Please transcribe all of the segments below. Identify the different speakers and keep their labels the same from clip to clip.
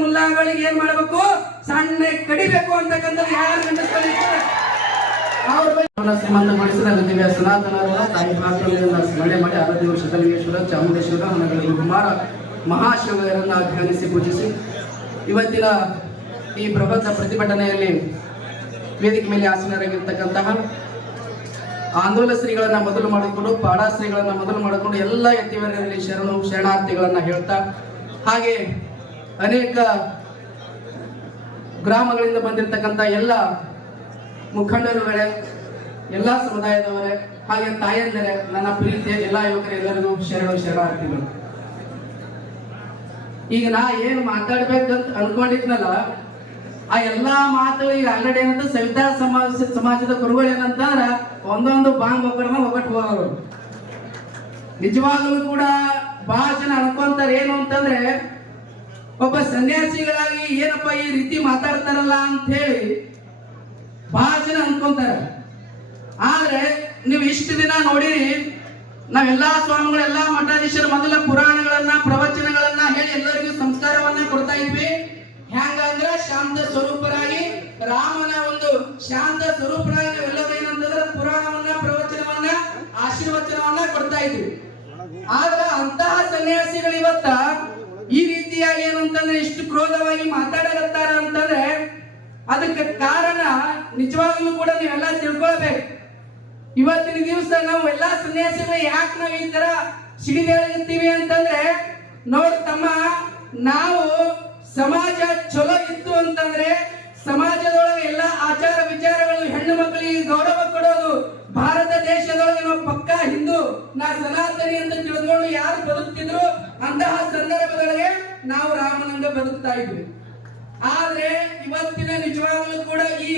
Speaker 1: ಮುಲ್ಲಾಗಳಿಗೆ ಏನ್ ಮಾಡಬೇಕು? ಸಣ್ಣ ಕಡಿಬೇಕು ಅಂತಕ್ಕಂಥದ್ದು ಯಾರು
Speaker 2: ಸ್ಮರಣೆ ಮಾಡಿ ಆರಾಧ್ಯ ಚಾಮುಂಡೇಶ್ವರ ಕುಮಾರ ಮಹಾಶಿವರನ್ನು ಧ್ಯಾನಿಸಿ ಪೂಜಿಸಿ. ಇವತ್ತಿನ ಈ ಪ್ರಬಂಧ ಪ್ರತಿಭಟನೆಯಲ್ಲಿ ವೇದಿಕೆ ಮೇಲೆ ಆಸೀನರಾಗಿರ್ತಕ್ಕಂತಹ ಆಂದೋಲ ಶ್ರೀಗಳನ್ನ ಮೊದಲು ಮಾಡಿಕೊಂಡು ಪಾಡಾ ಶ್ರೀಗಳನ್ನ ಮೊದಲು ಮಾಡಿಕೊಂಡು ಎಲ್ಲ ಎತ್ತಿವರಲ್ಲಿ ಶರಣು ಶರಣಾರ್ಥಿಗಳನ್ನ ಹೇಳ್ತಾ, ಹಾಗೆ ಅನೇಕ ಗ್ರಾಮಗಳಿಂದ ಬಂದಿರತಕ್ಕಂಥ ಎಲ್ಲ ಮುಖಂಡರುಗಳೇ, ಎಲ್ಲ ಸಮುದಾಯದವರೇ, ಹಾಗೆ ತಾಯಂದರೆ, ನನ್ನ ಪ್ರೀತಿಯ ಎಲ್ಲ ಯುವಕರು, ಎಲ್ಲರಿಗೂ ಶರಣು ಶರಣಾರ್ಥಿಗಳು. ಈಗ ನಾ ಏನು ಮಾತಾಡ್ಬೇಕಂತ ಅನ್ಕೊಂಡಿದ್ನಲ್ಲ, ಆ ಎಲ್ಲಾ ಮಾತು ಈಗ ಆಲ್ರೆಡಿ ಏನಂತ ಸವಿತಾ ಸಮಾಜ ಸಮಾಜದ ಗುರುಗಳು ಏನಂತಂದ್ರ ಒಂದೊಂದು ಬಾಂಬ್ ಒಬ್ಬರನ್ನ ಒಗಟ್ ಹೋಗೋರು. ನಿಜವಾಗ್ಲೂ ಕೂಡ ಬಹಳ ಜನ ಅನ್ಕೊಂತಾರೆ, ಏನು ಅಂತಂದ್ರೆ ಒಬ್ಬ ಸನ್ಯಾಸಿಗಳಾಗಿ ಏನಪ್ಪ ಈ ರೀತಿ ಮಾತಾಡ್ತಾರಲ್ಲ ಅಂತ ಹೇಳಿ ಬಹಳ ಜನ ಅನ್ಕೊಂತಾರೆ. ಆದ್ರೆ ನೀವು ಇಷ್ಟು ದಿನ ನೋಡಿರಿ, ನಾವೆಲ್ಲಾ ಸ್ವಾಮಿಗಳು, ಎಲ್ಲಾ ಮಠಾಧೀಶರು ಮೊದಲ ಪುರಾಣಗಳನ್ನ, ಪ್ರವಚನಗಳನ್ನ ಹೇಳಿ ಎಲ್ಲರಿಗೂ ಸಂಸ್ಕಾರವನ್ನ ಕೊಡ್ತಾ ಇದ್ವಿ. ಹೆಂಗಂದ್ರೆ ಶಾಂತ ಸ್ವರೂಪರಾಗಿ, ರಾಮನ ಒಂದು ಶಾಂತ ಸ್ವರೂಪರಾಗಿ ನಾವೆಲ್ಲರೂ ಏನಂತಂದ್ರೆ ಪುರಾಣವನ್ನ, ಪ್ರವಚನವನ್ನ, ಆಶೀರ್ವಚನವನ್ನ ಕೊಡ್ತಾ ಇದ್ವಿ. ಆದ್ರ ಅಂತಹ ಸನ್ಯಾಸಿಗಳು ಇವತ್ತ ಈ ರೀತಿಯಾಗಿ ಏನಂತಂದ್ರೆ ಎಷ್ಟು ಕ್ರೋಧವಾಗಿ ಮಾತಾಡಕತ್ತಾರ ಅಂತಂದ್ರೆ ಅದಕ್ಕೆ ಕಾರಣ ನಿಜವಾಗ್ಲೂ ಕೂಡ ನೀವೆಲ್ಲ ತಿಳ್ಕೊಳ್ಬೇಕು. ಇವತ್ತಿನ ದಿವಸ ನಾವು ಎಲ್ಲಾ ಸನ್ಯಾಸಿಗಳು ಯಾಕೆ ನಾವು ಈ ತರ ಸಿಡಿದೇಳಿರ್ತೀವಿ ಅಂತಂದ್ರೆ, ನೋಡ್ ತಮ್ಮ, ನಾವು ಸಮಾಜ ಚಲೋ ಇತ್ತು ಅಂತಂದ್ರೆ ಸಮಾಜದೊಳಗೆ ಎಲ್ಲ ಆಚಾರ ವಿಚಾರಗಳು ಹೆಣ್ಣು ಮಕ್ಕಳಿಗೆ ಗೌರವ ಕೊಡೋದು ಭಾರತ ದೇಶದೊಳಗೆ ನಾವು ಪಕ್ಕಾ ಹಿಂದೂ, ನಾ ಸನಾತನಿ ಅಂತ ತಿಳಿದುಕೊಂಡು ಯಾರು ಬದುಕ್ತಿದ್ರು, ಅಂತಹ ಸಂದರ್ಭದೊಳಗೆ ನಾವು ರಾಮನಂಗ ಬದುಕ್ತಾ ಇದ್ವಿ. ಆದ್ರೆ ಇವತ್ತಿನ ನಿಜವಾಗಲೂ ಕೂಡ ಈ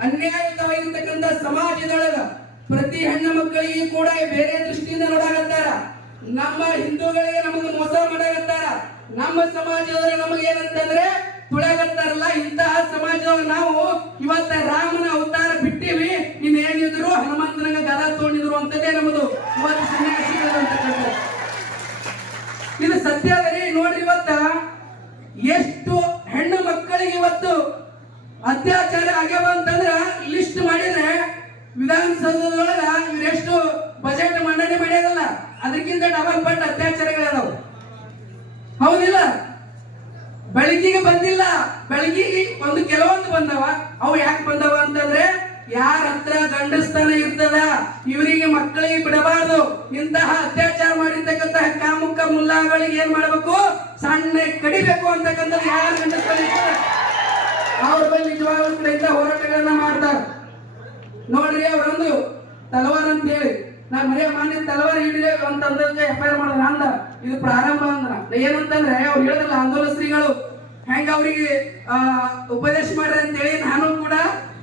Speaker 2: ಅನ್ಯಾಯತವಾಗಿರ್ತಕ್ಕಂಥ ಸಮಾಜದೊಳಗ ಪ್ರತಿ ಹೆಣ್ಣು ಮಕ್ಕಳಿಗೆ ಕೂಡ ಬೇರೆ ದೃಷ್ಟಿಯಿಂದ ನೋಡಾಕತ್ತಾರ. ನಮ್ಮ ಹಿಂದೂಗಳಿಗೆ ನಮಗೆ ಮೋಸ ಮಾಡಾಕತ್ತಾರ. ನಮ್ಮ ಸಮಾಜದವರು ನಮಗೆ ಏನಂತಂದ್ರೆ, ತುಳಗತ್ತಾರಲ್ಲ, ಇಂತಹ ಸಮಾಜದೊಳಗೆ ನಾವು ಇವತ್ತ ರಾಮನ ಅವತಾರ ಬಿಟ್ಟಿವಿ ಇನ್ನೇನಿದ್ರು ಹನುಮಂತನಿಗೆ ಗದ ತಗೊಂಡಿದ್ರು ಅಂತದೇ ನಮ್ಮದು ಇವತ್ತು ಅಂತಕ್ಕಂಥದ್ದು ಇದು ಸತ್ಯವರಿ ನೋಡ್ರಿ ಇವತ್ತ ಎಷ್ಟು ಹೆಣ್ಣು ಮಕ್ಕಳಿಗೆ ಇವತ್ತು ಅತ್ಯಾಚಾರ ಆಗ್ಯಾವ ಅಂತಂದ್ರ ಲಿಸ್ಟ್ ಮಾಡಿದ್ರೆ ವಿಧಾನಸೌಧದೊಳಗ ಇವರೆಷ್ಟು ಬಜೆಟ್ ಮಂಡನೆ ಮಾಡ್ಯಾರಲ್ಲ, ಅದಕ್ಕಿಂತ ಡಬಲ್ ಪಟ್ಟು ಅತ್ಯಾಚಾರಗಳದಾವ ಹೌದಿಲ್ಲ? ಬೆಳಕಿಗೆ ಬಂದಿಲ್ಲ. ಬೆಳಕಿಗೆ ಒಂದು ಕೆಲವೊಂದು ಬಂದವ. ಅವು ಯಾಕೆ ಬಂದವ ಅಂತಂದ್ರೆ ಯಾರ ಹತ್ರ ಗಂಡಸ್ತನ ಇರ್ತದ, ಇವರಿಗೆ ಮಕ್ಕಳಿಗೆ ಬಿಡಬಾರದು. ಇಂತಹ ಅತ್ಯಾಚಾರ ಮಾಡಿರ್ತಕ್ಕಂತಹ ಕಾಮುಕ್ಕ ಮುಲ್ಲಾಗಳಿಗೆ ಏನ್ ಮಾಡಬೇಕು? ಸಣ್ಣ ಕಡಿಬೇಕು ಅಂತಕ್ಕಂಥದ್ದು ಯಾರ ಗಂಡಸ್ತನ ಅವ್ರ ಬಳಿ ನಿಜವಾಗ್ಲೂ ಹೋರಾಟಗಳನ್ನ ಮಾಡ್ತಾರೆ. ನೋಡ್ರಿ ಅವರೊಂದು ತಲವಾರ ಅಂತ ಹೇಳಿ ನಾ ಮನೆ ಮಾನ್ಯ ತಲವಾರ್ ಹಿಡಿದೆ ಅಂತಂದ್ರೆ ಎಫ್ ಐ ಆರ್ ಮಾಡಿದ್ರ ಅಂದ. ಇದು ಪ್ರಾರಂಭ ಅಂದ್ರ. ಏನಂತಂದ್ರೆ ಅವ್ರು ಹೇಳಿದ್ರಲ್ಲ ಆಂದೋಲನ ಶ್ರೀಗಳು ಹೆಂಗ ಅವ್ರಿಗೆ ಉಪದೇಶ ಮಾಡ್ರಿ ಅಂತೇಳಿ ನಾನು ಕೂಡ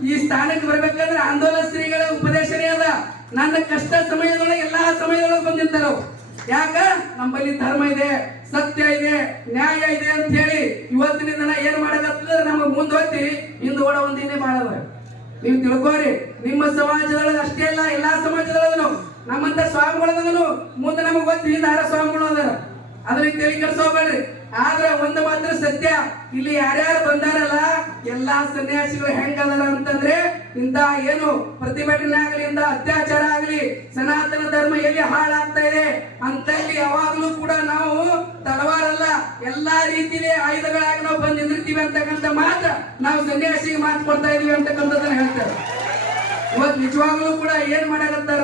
Speaker 2: ಈ ಸ್ಥಾನಕ್ಕೆ ಬರ್ಬೇಕಂದ್ರೆ ಆಂದೋಲನ ಶ್ರೀಗಳ ಉಪದೇಶನೇ ಅದ. ನನ್ನ ಕಷ್ಟ ಸಮಯದೊಳಗೆ ಎಲ್ಲಾ ಸಮಯದೊಳಗೆ ಬಂದಿರ್ತಾರ. ಯಾಕ? ನಮ್ಮಲ್ಲಿ ಧರ್ಮ ಇದೆ, ಸತ್ಯ ಇದೆ, ನ್ಯಾಯ ಇದೆ ಅಂತ ಹೇಳಿ ಇವತ್ತಿನ ದಿನ ಏನ್ ಮಾಡಕತ್ತಂದ್ರೆ ನಮಗೆ ಮುಂದೋತಿ ಹಿಂದೆ ಓಡ ಒಂದಿನೇ ಮಾಡದ ನೀವು ತಿಳ್ಕೋರಿ, ನಿಮ್ಮ ಸಮಾಜದೊಳಗೆ ಅಷ್ಟೇ ಅಲ್ಲ, ಎಲ್ಲಾ ಸಮಾಜದೊಳಗನು ನಮ್ಮಂತ ಸ್ವಾಮಿಗಳದನು ಮುಂದೆ ನಮಗೆ ಗೊತ್ತಿ ಹಿಂದಾರ ಸ್ವಾಮಿಗಳು ಅದಾರ. ಅದ್ರ ತಲೆ ಆದ್ರೆ ಒಂದು ಮಾತ್ರ ಸತ್ಯ, ಇಲ್ಲಿ ಯಾರ್ಯಾರು ಬಂದಾರಲ್ಲ, ಎಲ್ಲಾ ಸನ್ಯಾಸಿಗಳು ಹೆಂಗಲ್ಲ ಅಂತಂದ್ರೆ ಇಂತ ಏನು ಪ್ರತಿಭಟನೆ ಆಗಲಿ ಇಂತ ಅತ್ಯಾಚಾರ ಆಗಲಿ, ಸನಾತನ ಧರ್ಮ ಎಲ್ಲಿ ಹಾಳಾಗ್ತಾ ಇದೆ ಅಂತಲ್ಲಿ ಯಾವಾಗಲೂ ಕೂಡ ನಾವು ತಲವಾರಲ್ಲ ಎಲ್ಲಾ ರೀತಿಯಲ್ಲಿ ಆಯುಧಗಳಾಗಿ ನಾವು ಬಂದು ನಿಂದಿರ್ತೀವಿ ಅಂತಕ್ಕಂಥ ಮಾತ್ರ ನಾವು ಸನ್ಯಾಸಿಗೆ ಮಾತು ಕೊಡ್ತಾ ಇದೀವಿ ಅಂತಕ್ಕಂಥದ್ದನ್ನ ಹೇಳ್ತಾರೆ. ಇವತ್ತು ನಿಜವಾಗ್ಲೂ ಕೂಡ ಏನ್ ಮಾಡಾಕತ್ತಾರ?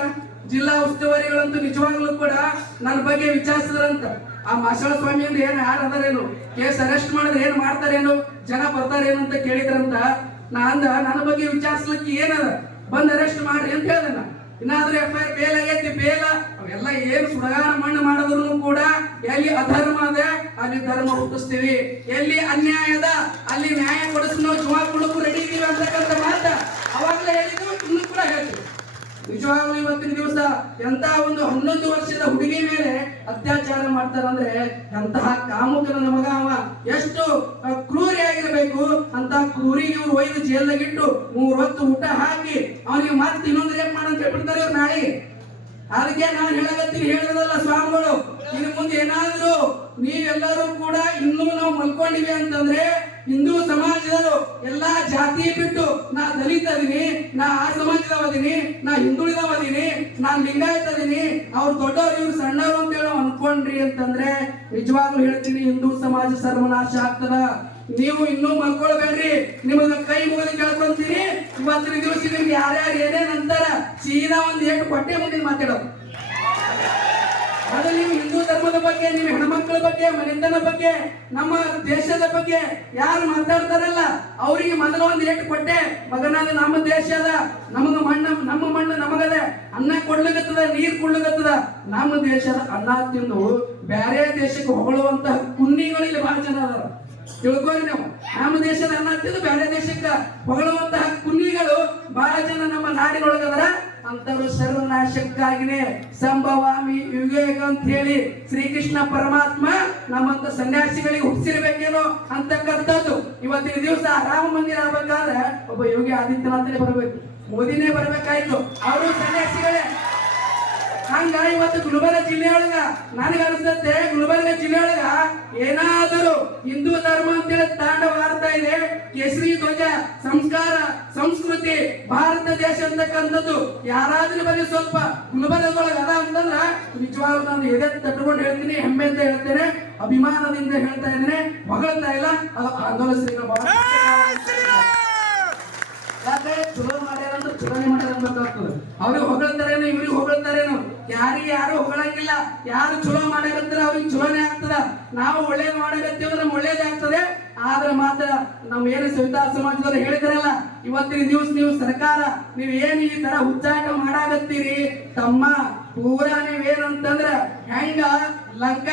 Speaker 2: ಜಿಲ್ಲಾ ಉಸ್ತುವಾರಿಗಳಂತೂ ನಿಜವಾಗ್ಲೂ ಕೂಡ ನನ್ನ ಬಗ್ಗೆ ವಿಚಾರಿಸಿದ್ರಂತ. ಆ ಮಾಸಾಳ ಸ್ವಾಮಿ ಅಂದ್ರೆ ಏನ್ ಯಾರು ಅದಾರೇನು? ಕೇಸ್ ಅರೆಸ್ಟ್ ಮಾಡಿದ್ರೆ ಏನ್ ಮಾಡ್ತಾರೇನು? ಜನ ಬರ್ತಾರೇನು ಅಂತ ಕೇಳಿದ್ರಂತ ನಾ ಅಂದ ನನ್ನ ಬಗ್ಗೆ ವಿಚಾರಿಸ್ಲಿಕ್ಕೆ ಏನದ? ಬಂದ್ ಅರೆಸ್ಟ್ ಮಾಡ್ರಿ ಅಂತ ಹೇಳ್ದೆ ಇನ್ನಾದ್ರೂ ಎಫ್ ಐ ಆರ್ ಬೇಲ್ ಆಗೈತಿ ಬೇಲ ಅವೆಲ್ಲ ಏನು ಸುಡಗಾರ ಮಣ್ಣು ಮಾಡಿದ್ರು ಕೂಡ ಎಲ್ಲಿ ಅಧರ್ಮ ಅದ, ಅಲ್ಲಿ ಧರ್ಮ ರೂಪಿಸ್ತೀವಿ ಎಲ್ಲಿ ಅನ್ಯಾಯದ ಅಲ್ಲಿ ನ್ಯಾಯ ಕೊಡಿಸ್ ನಾವು ಜುವಾ ಕೊಡಕ್ಕೂ ರೆಡಿ ಇದೀವಿ ಅಂತಕ್ಕಂಥ ಮಾತ ಅವಾಗಲೇ ಹೇಳಿದ್ರು ಇನ್ನೂ ಕೂಡ ಹೇಳ್ತೀವಿ ನಿಜವಾಗ್ಲೂ ಇವತ್ತಿನ ದಿವಸ ಎಂತ ಒಂದು ಹನ್ನೊಂದು ವರ್ಷದ ಹುಡುಗಿ ಮೇಲೆ ಅತ್ಯಾಚಾರ ಮಾಡ್ತಾರಂದ್ರೆ ಎಂತಹ ಕಾಮುಕನ ಮಗ ಅವ. ಎಷ್ಟು ಕ್ರೂರಿಯಾಗಿರ್ಬೇಕು ಅಂತ ಕ್ರೂರಿಗೆ ಇವ್ರು ಒಯ್ದು ಜೈಲ್ದಾಗಿಟ್ಟು ಮೂರ್ ಹೊತ್ತು ಊಟ ಹಾಕಿ ಅವನಿಗೆ ಮತ್ತೆ ಇನ್ನೊಂದು ರೇಪ್ ಮಾಡಂತ ಹೇಳ್ಬಿಡ್ತಾರೆ ಇವ್ರು ನಾಳೆ. ಅದಕ್ಕೆ ನಾನು ಹೇಳಗತ್ತೀನಿ ಹೇಳಿದ್ರಲ್ಲ ಸ್ವಾಮಿಗಳು, ಇನ್ನು ಮುಂದೆ ಏನಾದ್ರು ನೀವೆಲ್ಲರೂ ಕೂಡ ಇನ್ನೂ ನಾವು ಮಲ್ಕೊಂಡಿವಿ ಅಂತಂದ್ರೆ ಹಿಂದೂ ಸಮಾಜದವರು ಎಲ್ಲಾ ಜಾತಿ ಬಿಟ್ಟು ನಾ ದಲಿತ ಅದೀನಿ ನಾ ಆ ಸಮಾಜದವದೀನಿ ನಾ ಹಿಂದುಳಿದವದೀನಿ ನಾ ಲಿಂಗಾಯತ ಅದೀನಿ ಅವ್ರು ದೊಡ್ಡವ್ರು ಇವ್ರು ಸಣ್ಣವ್ರು ಅಂತ ಹೇಳೋ ಅನ್ಕೊಂಡ್ರಿ ಅಂತಂದ್ರೆ ನಿಜವಾಗ್ಲೂ ಹೇಳ್ತೀನಿ ಹಿಂದೂ ಸಮಾಜ ಸರ್ವನಾಶ ಆಗ್ತದ. ನೀವು ಇನ್ನೂ ಮಲ್ಕೊಳ್ಬೇಡ್ರಿ. ನಿಮ್ಮನ್ನ ಕೈ ಮುಗಿದು ಕೇಳ್ಕೊಂತೀನಿ. ಇವತ್ತಿನ ದಿವಸ ನಿಮ್ಗೆ ಯಾರ್ಯಾರು ಏನೇನ್ ಅಂತಾರ, ಸೀದಾ ಒಂದ್ ಏಟು ಕೊಟ್ಟೆ ಮುಂದಿನ ಮಾತಾಡೋದು. ಅದು ನೀವು ಹಿಂದೂ ಧರ್ಮದ ಬಗ್ಗೆ ನಿಮ್ಮ ಹೆಣ್ಮಕ್ಳ ಬಗ್ಗೆ ಮನೆತನ ಬಗ್ಗೆ, ನಮ್ಮ ದೇಶದ ಬಗ್ಗೆ ಯಾರು ಮಾತಾಡ್ತಾರಲ್ಲ, ಅವರಿಗೆ ಮೊದಲ ಒಂದು ಏಟು ಕೊಟ್ಟೆ. ಮಗನಾದ ನಮ್ಮ ದೇಶ ನಮಗ ಮಣ್ಣ, ನಮ್ಮ ಮಣ್ಣು ನಮಗದ. ಅನ್ನ ಕೊಡ್ಲಿಕತ್ತದ ನೀರ್ ಕೊಡ್ಲಿಕತ್ತದ ನಮ್ಮ ದೇಶದ ಅನ್ನ ತಿಂದು ಬೇರೆ ದೇಶಕ್ಕೆ ಹೊಗಳುವಂತಹ ಕುನ್ನಿಗಳು ಇಲ್ಲಿ ಬಹಳ ಜನ ಅದಾರ. ತಿಳ್ಕೊಳ್ಳಿ ನಾವು. ನಮ್ಮ ದೇಶದ ಅನ್ನ ತಿಂದು ಬೇರೆ ದೇಶಕ್ಕೆ ಹೊಗಳುವಂತಹ ಕುನ್ನಿಗಳು ಬಹಳ ಜನ ನಮ್ಮ ನಾಡಿನೊಳಗದಾರ. ಅಂತವರು ಸರ್ವನಾಶಕ್ಕಾಗಿನೇ ಸಂಭವಾಮಿ ಯುಗೇಗ ಅಂತ ಹೇಳಿ ಶ್ರೀಕೃಷ್ಣ ಪರಮಾತ್ಮ ನಮ್ಮಂತ ಸನ್ಯಾಸಿಗಳಿಗೆ ಹುಟ್ಟಿಸಿರ್ಬೇಕೇನೋ ಅಂತಕ್ಕಂಥದ್ದು. ಇವತ್ತಿನ ದಿವಸ ರಾಮ ಮಂದಿರ ಆಗ್ಬೇಕಾದ್ರೆ ಒಬ್ಬ ಯೋಗಿ ಆದಿತ್ಯನಾಥನೇ ಬರಬೇಕು. ಮೋದಿನೇ ಬರ್ಬೇಕಾಯ್ತು. ಅವರು ಸನ್ಯಾಸಿಗಳೇ. ಹಂಗ ಇವತ್ತು ಗುಲ್ಬರ್ಗ ಜಿಲ್ಲೆಯೊಳಗ ನನಗೆ ಅನಿಸುತ್ತೆ, ಗುಲ್ಬರ್ಗ ಜಿಲ್ಲೆಯೊಳಗ ಏನಾದರೂ ಹಿಂದೂ ಧರ್ಮ ಅಂತೇಳಿ ತಾಂಡವಾಡ್ತಾ ಇದೆ, ಕೇಸರಿ ಧ್ವಜ, ಸಂಸ್ಕಾರ, ಸಂಸ್ಕೃತಿ, ಭಾರತ ದೇಶ ಅಂತಕ್ಕಂಥದ್ದು ಯಾರಾದ್ರೂ ಬಗ್ಗೆ ಸ್ವಲ್ಪ ಗುಲ್ಬರ್ಗದೊಳಗ ಅದ ಅಂತಂದ್ರ ನಿಜವಾಗ್ಲೂ ನಾನು ಎದೆ ತಟ್ಕೊಂಡು ಹೇಳ್ತೀನಿ, ಹೆಮ್ಮೆ ಅಂತ ಹೇಳ್ತೇನೆ, ಅಭಿಮಾನದಿಂದ ಹೇಳ್ತಾ ಇದ್ದೇನೆ, ಹೊಗಳ್ತಾ ಇಲ್ಲ, ಅದು ಆಂದೋಲನ ಚಲೋ ಮಾಡ್ಯಾರ ಚಲೋನೆ ಮಾಡ್ಯಾರ ಅವ್ರಿಗೆ ಹೊಗಳ್ತಾರೇನೋ, ಇವ್ರಿಗೆ ಹೊಗಳ್ತಾರೇನೋ. ಯಾರಿಗೆ ಯಾರು ಹೊಗಳಂಗಿಲ್ಲ, ಯಾರು ಚಲೋ ಮಾಡಕತ್ತಾರ ಅವ್ರಿಗೆ ಚಲೋನೇ ಆಗ್ತದ. ನಾವು ಒಳ್ಳೇದು ಮಾಡಕತ್ತೀವಿ ಅಂದ್ರೆ ಒಳ್ಳೇದೇ ಆಗ್ತದೆ. ಆದ್ರೆ ಮಾತ್ರ ನಮ್ಮ ಏನು ಸವಿತಾ ಸಮಾಜದವ್ರು ಹೇಳಿದ್ರಲ್ಲ, ಇವತ್ತಿನ ದಿವಸ ನೀವು ಸರ್ಕಾರ, ನೀವು ಏನ್ ಈ ತರ ಹುಚ್ಚಾಟ ಮಾಡಾಕತ್ತೀರಿ? ತಮ್ಮ ಪೂರಾ ನೀವೇನಂತಂದ್ರ ಹೆಂಗ ಲಂಕ